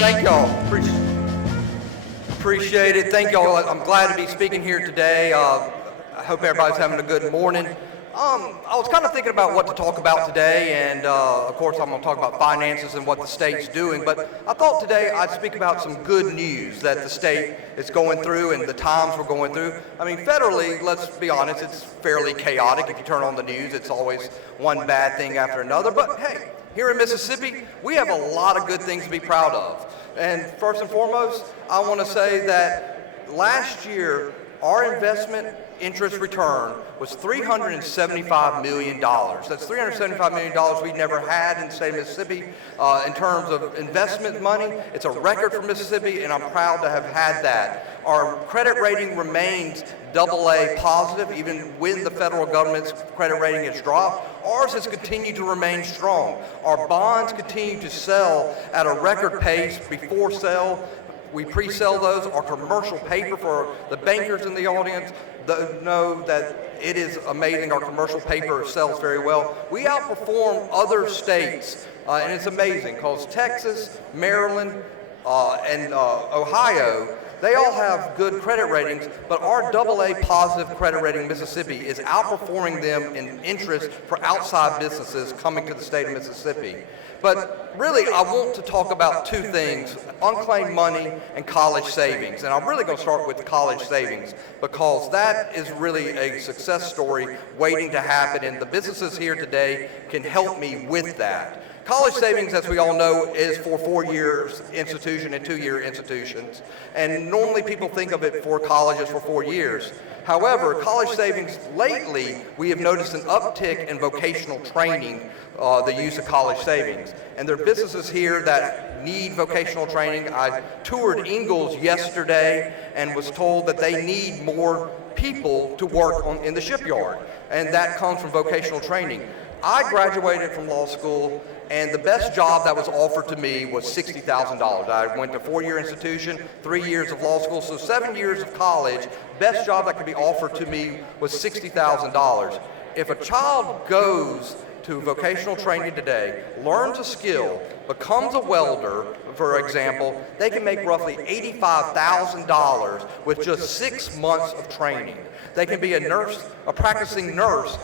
Thank y'all. Appreciate it. Thank y'all. I'm glad to be speaking here today. I hope everybody's having a good morning. I was kind of thinking about what to talk about today, and of course I'm going to talk about finances and what the state's doing, but I thought today I'd speak about some good news that the state is going through and the times we're going through. I mean, federally, let's be honest, it's fairly chaotic. If you turn on the news, it's always one bad thing after another, but hey, here in Mississippi, we have a lot of good things to be proud of. And first and foremost, I want to say that last year, our investment interest return was $375 million. That's $375 million we never had in the state of Mississippi in terms of investment money. It's a record for Mississippi, and I'm proud to have had that. Our credit rating remains AA positive, even when the federal government's credit rating has dropped. Ours has continued to remain strong. Our bonds continue to sell at a record pace before sale. We pre-sell those. Our commercial paper, for the bankers in the audience, know that it is amazing. Our commercial paper sells very well. We outperform other states, and it's amazing because Texas, Maryland, and Ohio, they all have good credit ratings, but our AA positive credit rating in Mississippi is outperforming them in interest for outside businesses coming to the state of Mississippi. But really, I want to talk about two things: unclaimed money and college savings. And I'm really going to start with college savings because that is really a success story waiting to happen, and the businesses here today can help me with that. College savings, as we all know, is for 4-year institution and 2-year institutions. And normally people think of it for colleges for 4 years. However, college savings lately, we have noticed an uptick in vocational training, the use of college savings. And there are businesses here that need vocational training. I toured Ingalls yesterday and was told that they need more people to work in the shipyard. And that comes from vocational training. I graduated from law school, and the best job that was offered to me was $60,000. I went to a 4-year institution, 3 years of law school, so 7 years of college. Best job that could be offered to me was $60,000. If a child goes to vocational training today, learns a skill, becomes a welder, for example, they can make roughly $85,000 with just 6 months of training. They can be a nurse, a practicing nurse,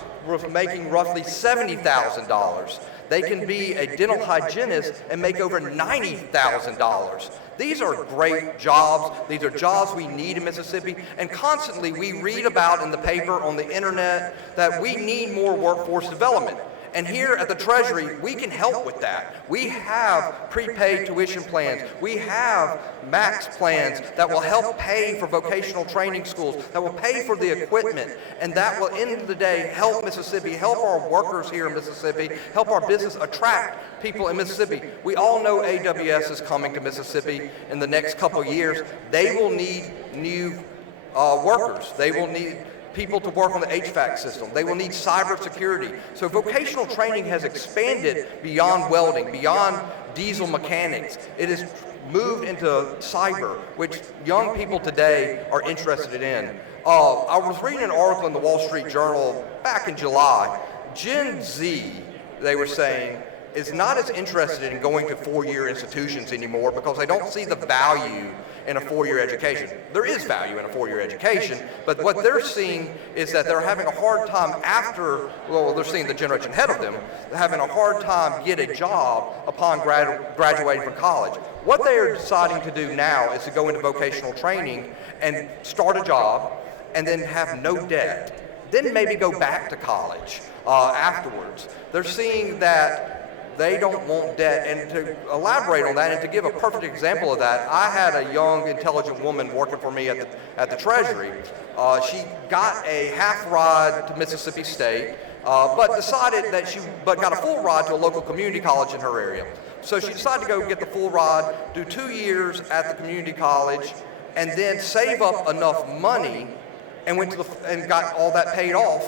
making roughly $70,000. They can be a dental hygienist and make over $90,000. These are great jobs. These are jobs we need in Mississippi. And constantly we read about in the paper, on the internet, that we need more workforce development. And here at the Treasury, we can help with that. We have prepaid tuition plans. We have max plans that will help pay for vocational training schools, that will pay for the equipment, and that will, at the end of the day, help Mississippi, help our workers here in Mississippi, help our business attract people in Mississippi. We all know AWS is coming to Mississippi in the next couple of years. They will need new workers. They will need people to work on the HVAC system. They will need cybersecurity. So vocational training has expanded beyond welding, beyond diesel mechanics. It has moved into cyber, which young people today are interested in. I was reading an article in the Wall Street Journal back in July. Gen Z, they were saying, is not as interested in going to 4-year institutions anymore because they don't see the value in a 4-year education. There is value in a 4-year education, but what they're seeing is that they're having a hard time they're seeing the generation ahead of them, having a hard time get a job upon graduating from college. What they are deciding to do now is to go into vocational training and start a job and then have no debt. Then maybe go back to college afterwards. They're seeing that they don't want debt. And to elaborate on that and to give a perfect example of that, I had a young, intelligent woman working for me at the Treasury. She got a half ride to Mississippi State, but decided that but got a full ride to a local community college in her area. So she decided to go get the full ride, do 2 years at the community college, and then save up enough money and went to and got all that paid off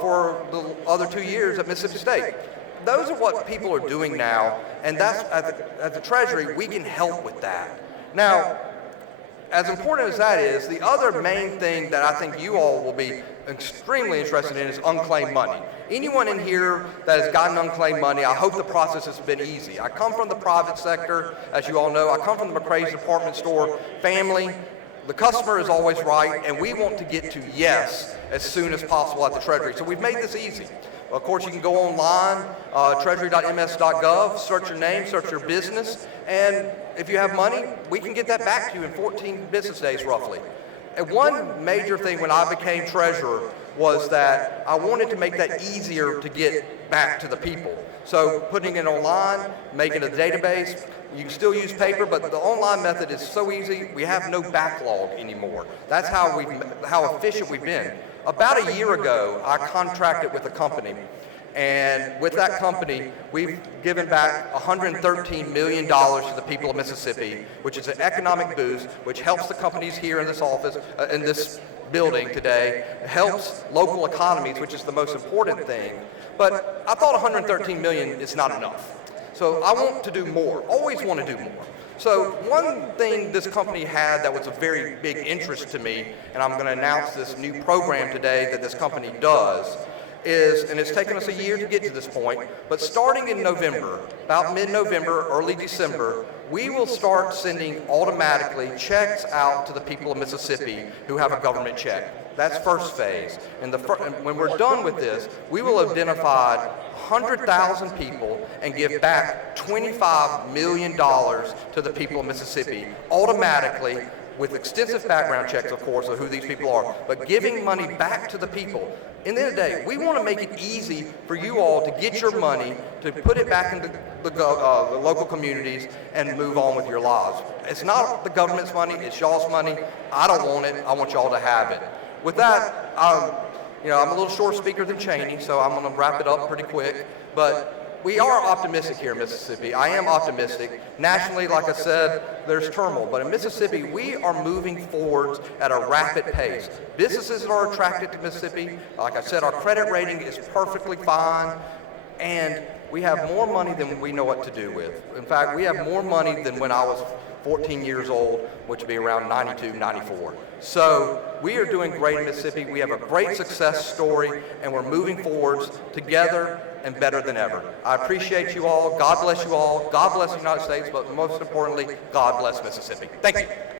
for the other 2 years at Mississippi State. Those are what people are doing now, and that's at the Treasury, we can help with that. Now, as important as that is, the other main thing that I think you all will be extremely interested in is unclaimed money. anyone in here that has gotten unclaimed money, I hope the process has been easy. I come from the private sector, as you all know. I come from the McRae's department store family. The customer is always right, and we want to get to yes as soon as possible at the Treasury. So we've made this easy. Of course, you can go online, treasury.ms.gov, search your name, search your business, and if you have money, we can get that back to you in 14 business days, roughly. And one major thing when I became treasurer was that I wanted to make that easier to get back to the people. So putting it online, making a database, you can still use paper, but the online method is so easy, we have no backlog anymore. That's how efficient we've been. About a year ago, I contracted with a company, and with that company, we've given back $113 million to the people of Mississippi, which is an economic boost, which helps the companies here in this office, in this building today, helps local economies, which is the most important thing. But I thought $113 million is not enough. So I want to do more, always want to do more. So one thing this company had that was of very big interest to me, and I'm going to announce this new program today that this company does, is, and it's taken us a year to get to this point, but starting in November, about mid-November, early December, we will start sending automatically checks out to the people of Mississippi who have a government check. That's first phase. And when we're done with this, we will have identified 100,000 people and give back $25 million to the people of Mississippi automatically, with extensive background checks, of course, of who these people are, but giving money back to the people. In the end of the day, we want to make it easy for you all to get your money, to put it back into the local communities and move on with your lives. It's not the government's money, it's y'all's money. I don't want it, I want y'all to have it. With that, I'm a little short speaker than Cheney, so I'm going to wrap it up pretty quick, but we are optimistic here in Mississippi. I am optimistic. Nationally, like I said, there's turmoil. But in Mississippi, we are moving forwards at a rapid pace. Businesses are attracted to Mississippi. Like I said, our credit rating is perfectly fine. And we have more money than we know what to do with. In fact, we have more money than when I was 14 years old, which would be around 92, 94. So we are doing great in Mississippi. We have a great success story, and we're moving forwards together and better than ever. I appreciate you all. God bless you all. God bless the United States, but most importantly, God bless Mississippi. Thank you.